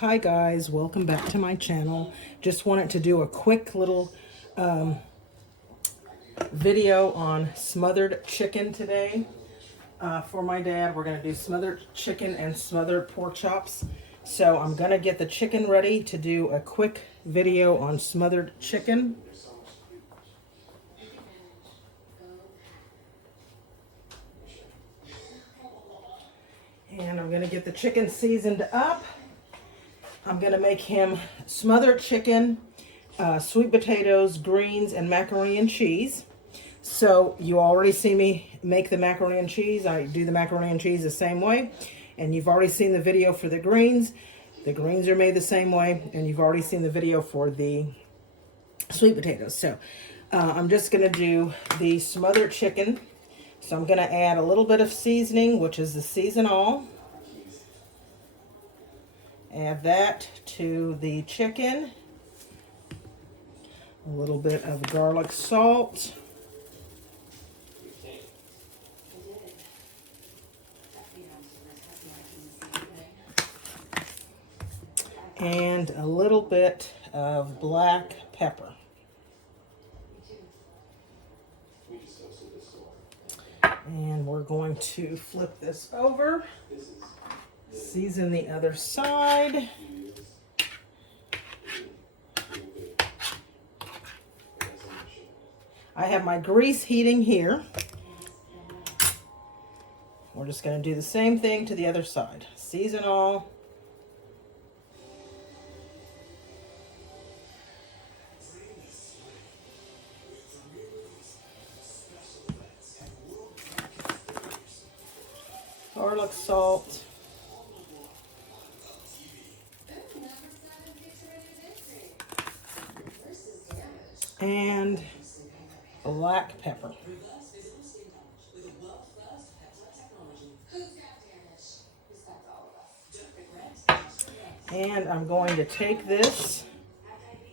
Hi guys, welcome back to my channel. Just wanted to do a quick little video on smothered chicken today for my dad. We're going to do smothered chicken and smothered pork chops. So I'm going to get the chicken ready to do a quick video on smothered chicken. And I'm going to get the chicken seasoned up. I'm going to make him smothered chicken, sweet potatoes, greens, and macaroni and cheese. So you already see me make the macaroni and cheese. I do the macaroni and cheese the same way. And you've already seen the video for the greens. The greens are made the same way. And you've already seen the video for the sweet potatoes. So I'm just going to do the smothered chicken. So I'm going to add a little bit of seasoning, which is the season all. Add that to the chicken. A little bit of garlic salt. And a little bit of black pepper. And we're going to flip this over. Season the other side. I have my grease heating here. We're just going to do the same thing to the other side. Season all. Garlic salt. And black pepper. And I'm going to take this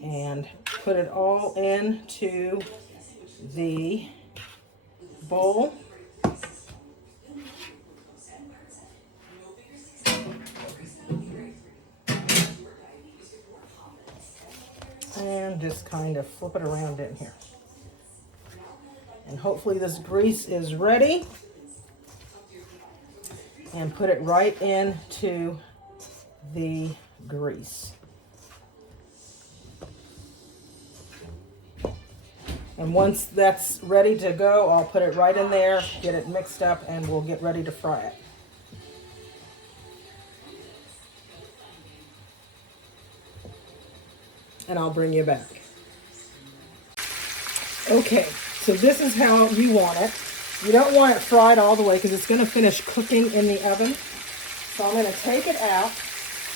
and put it all into the bowl. And just kind of flip it around in here. And hopefully this grease is ready. And put it right into the grease. And once that's ready to go, I'll put it right in there, get it mixed up, and we'll get ready to fry it. And I'll bring you back. Okay, so this is how you want it. You don't want it fried all the way because it's going to finish cooking in the oven. So I'm going to take it out,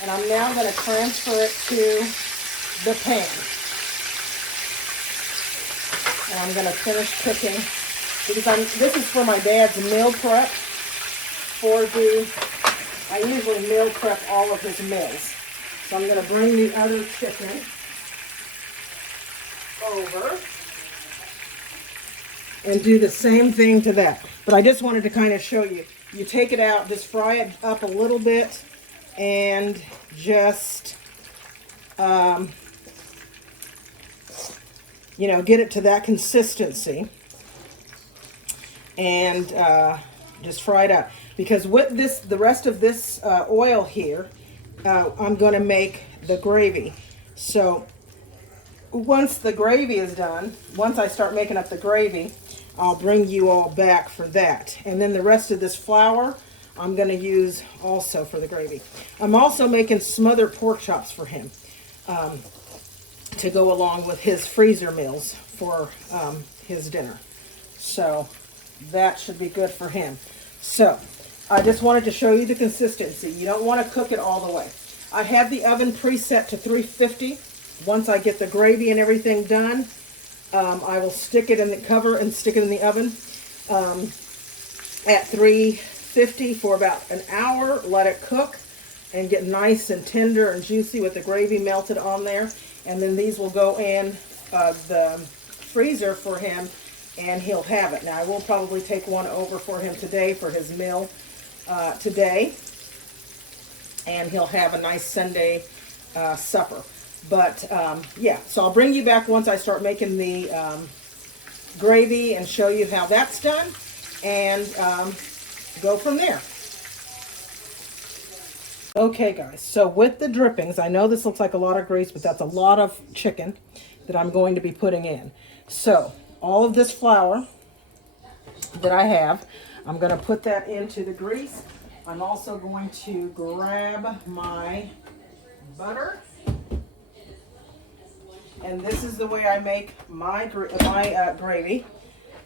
and I'm now going to transfer it to the pan. And I'm going to finish cooking because this is for my dad's meal prep. I usually meal prep all of his meals. So I'm going to bring the other chicken over and do the same thing to that. But I just wanted to kind of show you. You take it out, just fry it up a little bit, and just, get it to that consistency. And just fry it up. Because with this, the rest of this oil here, I'm going to make the gravy. So once the gravy is done, once I start making up the gravy, I'll bring you all back for that. And then the rest of this flour, I'm going to use also for the gravy. I'm also making smothered pork chops for him to go along with his freezer meals for his dinner. So that should be good for him. So I just wanted to show you the consistency. You don't want to cook it all the way. I have the oven preset to 350. Once I get the gravy and everything done, I will stick it in the cover and stick it in the oven at 350 for about an hour. Let it cook and get nice and tender and juicy with the gravy melted on there. And then these will go in the freezer for him, and he'll have it. Now, I will probably take one over for him today for his meal today. And he'll have a nice Sunday supper. But yeah, so I'll bring you back once I start making the gravy and show you how that's done, and go from there. Okay guys, so with the drippings, I know this looks like a lot of grease, but that's a lot of chicken that I'm going to be putting in. So all of this flour that I have, I'm going to put that into the grease. I'm also going to grab my butter. And this is the way I make my gravy.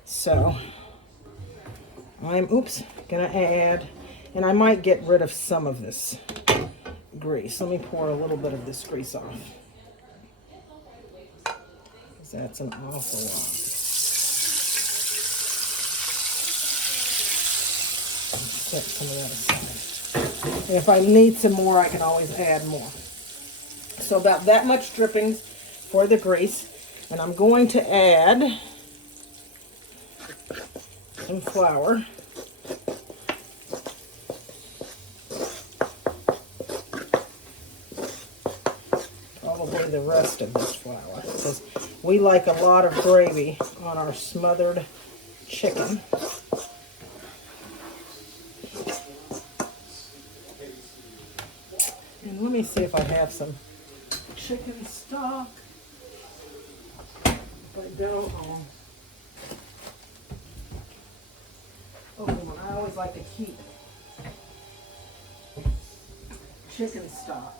So I'm, gonna add, and I might get rid of some of this grease. Let me pour a little bit of this grease off, because that's an awful lot. Set some of that aside. If I need some more, I can always add more. So about that much drippings for the grease, and I'm going to add some flour. Probably the rest of this flour, because we like a lot of gravy on our smothered chicken. And let me see if I have some chicken stock. If I don't, I'll open one. I always like to keep chicken stock.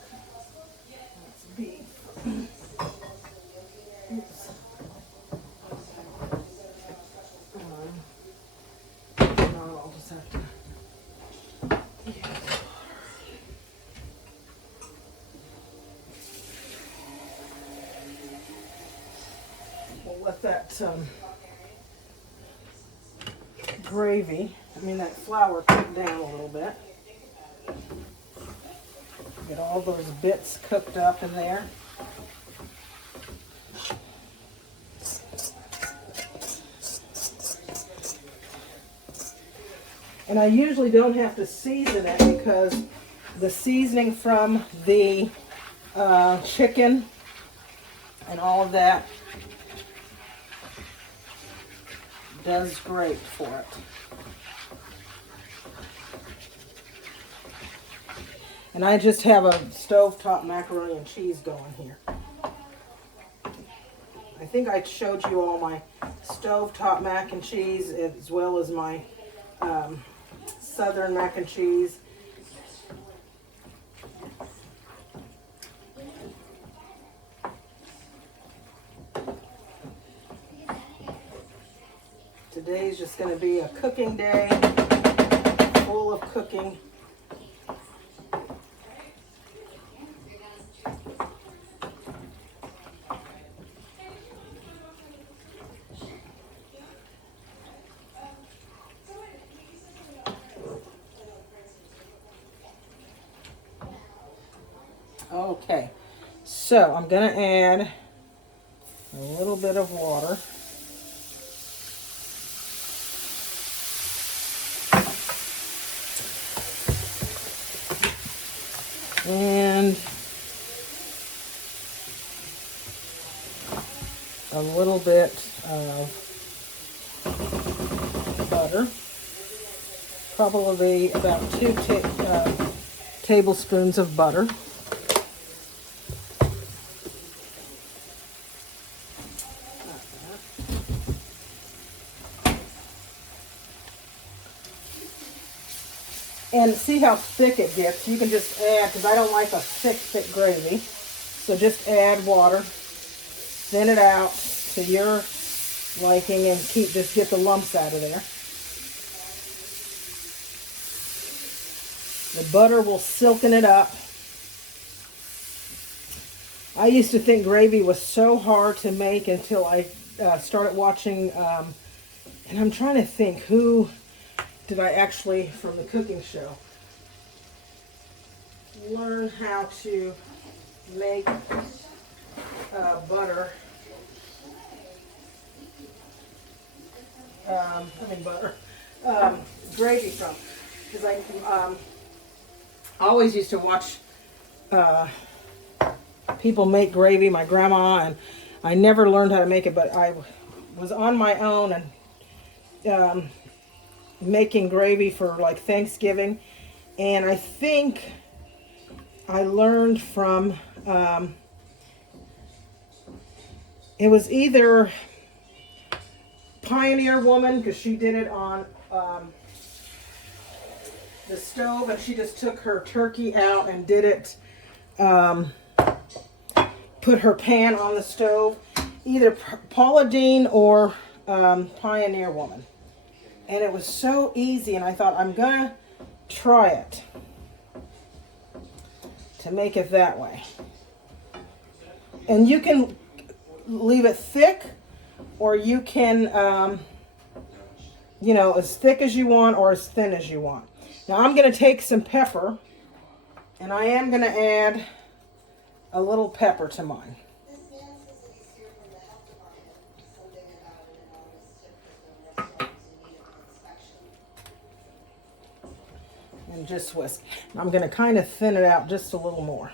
That's beef. Oops. No, I'll just have to. Yeah. We'll let that that flour cook down a little bit. Get all those bits cooked up in there. And I usually don't have to season it, because the seasoning from the chicken and all of that does great for it. And I just have a stovetop macaroni and cheese going here. I think I showed you all my stovetop mac and cheese, as well as my southern mac and cheese. Today's just going to be a cooking day, full of cooking. Okay, so I'm going to add a little bit of water. And a little bit of butter, probably about 2 tablespoons of butter. And see how thick it gets. You can just add, because I don't like a thick gravy. So just add water, thin it out to your liking, and just get the lumps out of there. The butter will silken it up. I used to think gravy was so hard to make until I started watching, and I'm trying to think, who did I actually, from the cooking show, learn how to make butter. Gravy from, because I always used to watch people make gravy, my grandma, and I never learned how to make it, but I was on my own and making gravy for like Thanksgiving, and I think I learned from, it was either Pioneer Woman, because she did it on the stove, and she just took her turkey out and did it, put her pan on the stove, either Paula Deen or Pioneer Woman. And it was so easy, and I thought, I'm gonna try it to make it that way. And you can leave it thick, or you can, you know, as thick as you want or as thin as you want. Now I'm gonna take some pepper, and I am gonna add a little pepper to mine. And just whisk. I'm going to kind of thin it out just a little more.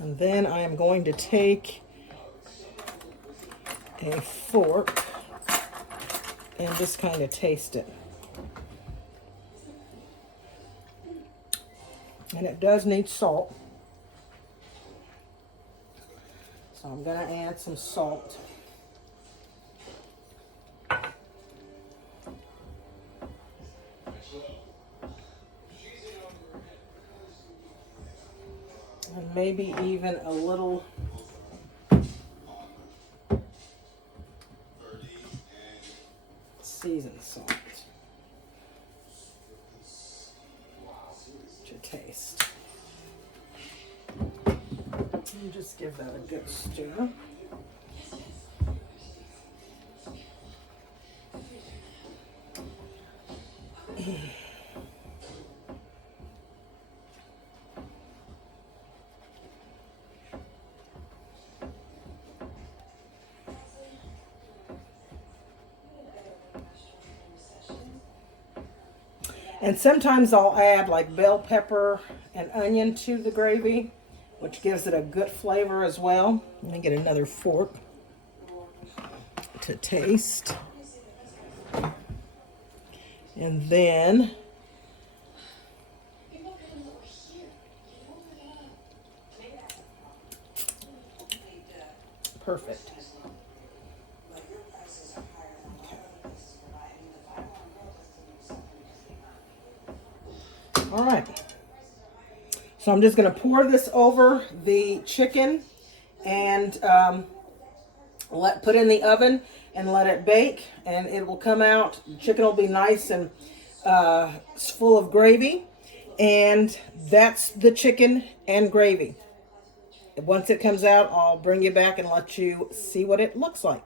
And then I am going to take a fork and just kind of taste it. And it does need salt. So I'm going to add some salt. And maybe even a little seasoned salt to taste. And just give that a good stir. And sometimes I'll add like bell pepper and onion to the gravy, which gives it a good flavor as well. Let me get another fork to taste. And then perfect. All right, so I'm just going to pour this over the chicken and put it in the oven and let it bake, and it will come out. The chicken will be nice and full of gravy, and that's the chicken and gravy. Once it comes out, I'll bring you back and let you see what it looks like.